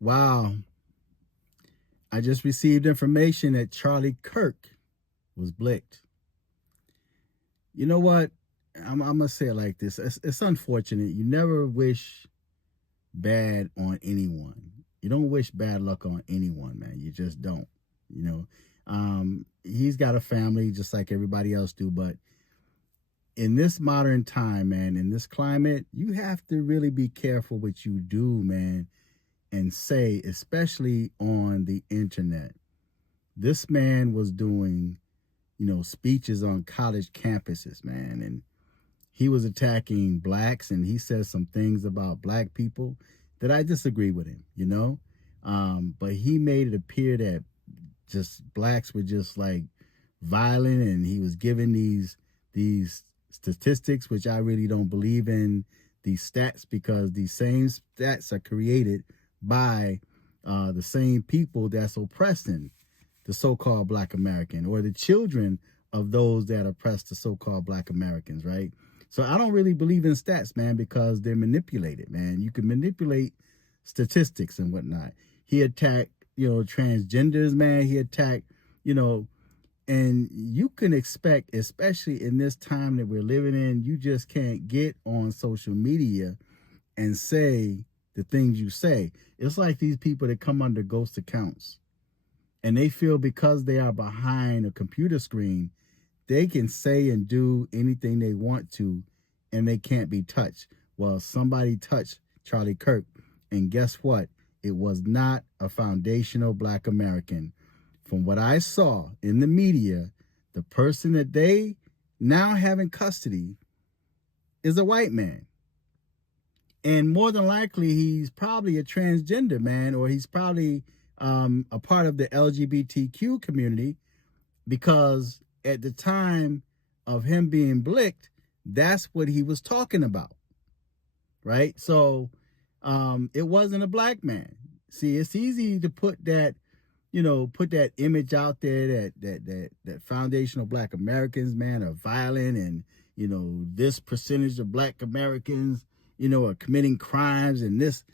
Wow. I just received information that Charlie Kirk was blicked. You know what? I'm going to say it like this. It's unfortunate. You never wish bad on anyone. You don't wish bad luck on anyone, man. You just don't. You know, he's got a family just like everybody else do, but in this modern time, man, in this climate, you have to really be careful what you do, man, and say, especially on the internet. This man was doing, speeches on college campuses, man, and he was attacking blacks, and he said some things about black people that I disagree with him. But he made it appear that just blacks were just like violent, and he was giving these statistics, which I really don't believe in these stats, because these same stats are created by the same people that's oppressing the so-called Black American, or the children of those that oppress the so-called Black Americans, right? So I don't really believe in stats, man, because they're manipulated, man. You can manipulate statistics and whatnot. He attacked, transgenders, man. He attacked, and you can expect, especially in this time that we're living in, you just can't get on social media and say the things you say. It's like these people that come under ghost accounts, and they feel because they are behind a computer screen, they can say and do anything they want to, and they can't be touched. Well, somebody touched Charlie Kirk, and guess what? It was not a foundational Black American. From what I saw in the media, the person that they now have in custody is a white man. And more than likely, he's probably a transgender man, or he's probably a part of the LGBTQ community, because at the time of him being blicked, that's what he was talking about, right? So it wasn't a black man. See, it's easy to put that image out there that foundational Black Americans, man, are violent, and this percentage of Black Americans, are committing crimes, and this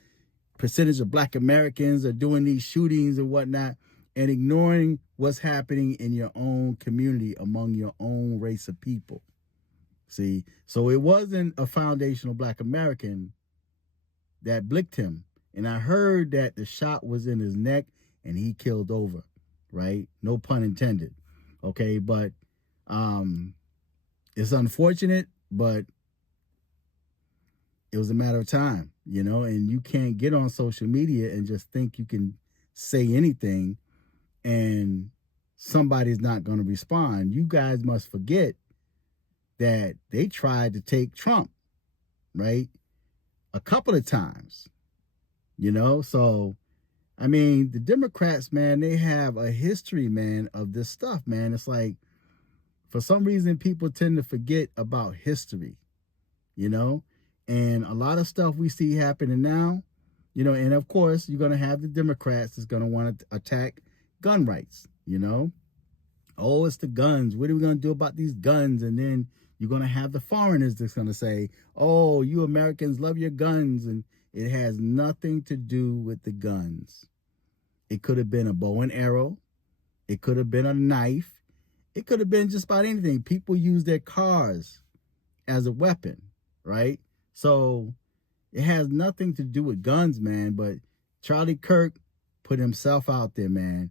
percentage of Black Americans are doing these shootings and whatnot, and ignoring what's happening in your own community among your own race of people. See, so it wasn't a foundational Black American that blicked him. And I heard that the shot was in his neck and he killed over, right? No pun intended. Okay, but it's unfortunate, but it was a matter of time, and you can't get on social media and just think you can say anything and somebody's not going to respond. You guys must forget that they tried to take Trump, right? A couple of times, so I mean, the Democrats, man, they have a history, man, of this stuff, man. It's like, for some reason, people tend to forget about history, and a lot of stuff we see happening now, and of course, you're going to have the Democrats that's going to want to attack gun rights, Oh, it's the guns. What are we going to do about these guns? And then you're going to have the foreigners that's going to say, oh, you Americans love your guns. And it has nothing to do with the guns. It could have been a bow and arrow. It could have been a knife. It could have been just about anything. People use their cars as a weapon, right? So it has nothing to do with guns, man. But Charlie Kirk put himself out there, man.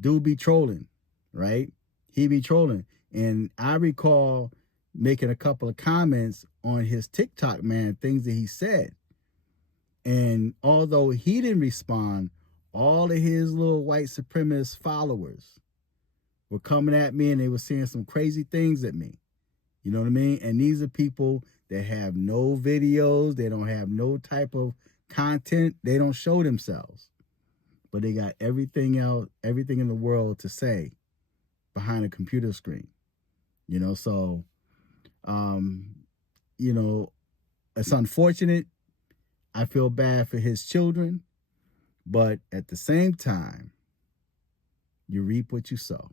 Dude be trolling, right? He be trolling. And I recall making a couple of comments on his TikTok, man, things that he said. And although he didn't respond, all of his little white supremacist followers were coming at me, and they were saying some crazy things at me. You know what I mean? And these are people that have no videos. They don't have no type of content. They don't show themselves. But they got everything else, everything in the world to say behind a computer screen. So, it's unfortunate. I feel bad for his children. But at the same time, you reap what you sow.